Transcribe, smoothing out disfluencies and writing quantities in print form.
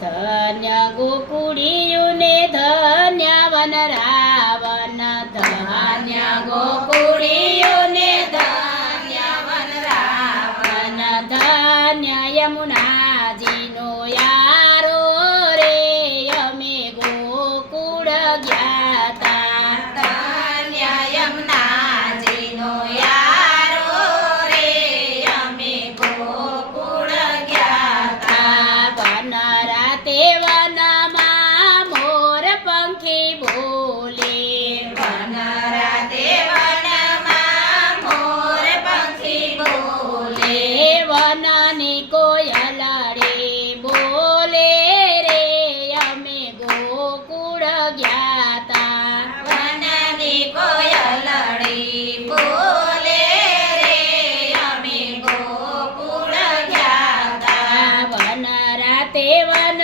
ધન્ય ગોકુળિયું ને ધન્ય વન રાવન ધન્ય ગોકુળિયું ને ધન્ય વન રાવન ધન્ય યમુનાજીનો યારો રે અમે ગોકુળ ગ્યાતા ધન્ય યમુનાજીનો યારો રે અમે ગોકુળ ગ્યાતા વન રાતે વનમાં મોર પંખી બોલે વન રાતે વનમાં મોર પંખી બોલે વનની કોયલ રે બોલે રે અમે ગોકુળ ગ્યાતા વનની કોયલ રે બોલે રે અમે ગોકુળ ગ્યાતા વન રાતે વન